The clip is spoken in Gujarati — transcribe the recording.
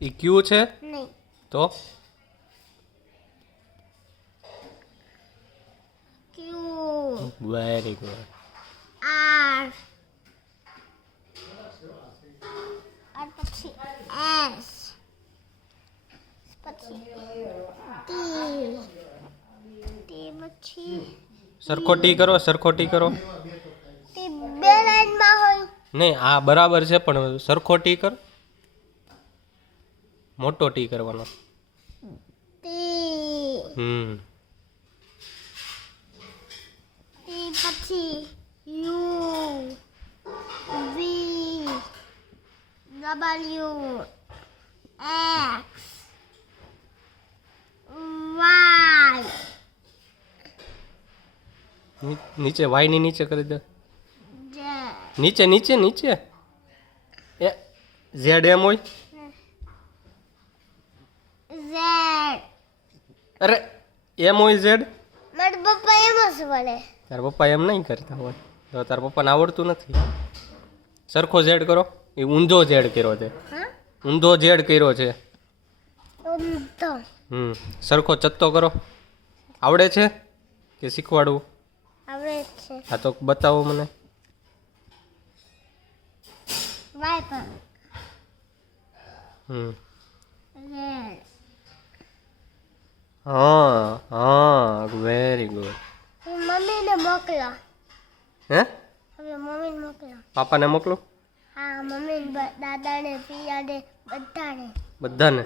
ઈ ક્યુ છે નહીં. તો ક્યુ વેરી ગુડ. આર આર પછી એસ પછી ટી ટી પછી સરખો ટી કરો, સરખો ટી કરો. ટી બે લાઈનમાં હોય. નહીં, આ બરાબર છે પણ સરખો ટી કર. મોટો ટી કરવાનો. ટી ટી પછી U V W X Y નીચે વાય ની નીચે કરી દે. ઝેડ નીચે નીચે નીચે એ ઝેડ એમ હોય. ઝેડ અરે એમ હોય ઝેડ. મારા પપ્પા એમ જ બોલે. તારા પપ્પા એમ નહીં કરતા હોય તો તારા પપ્પાને આવડતું નથી. સરખો ઝેડ કરો. એ ઊંધો ઝેડ કર્યો છે. હા ઊંધો ઝેડ કર્યો છે. તો સરખો ચત્તો કરો. આવડે છે કે શીખવાડવું? આવડે છે. હા તો બતાવો મને. વાય પણ હમ ઝેડ હા હા વેરી ગુડ. હું મમ્મીને મોકલો. હે હવે મમ્મીને મોકલો. પાપાને મોકલું? હા મમ્મીને દાદાને પિયાને બધાને. બધાને.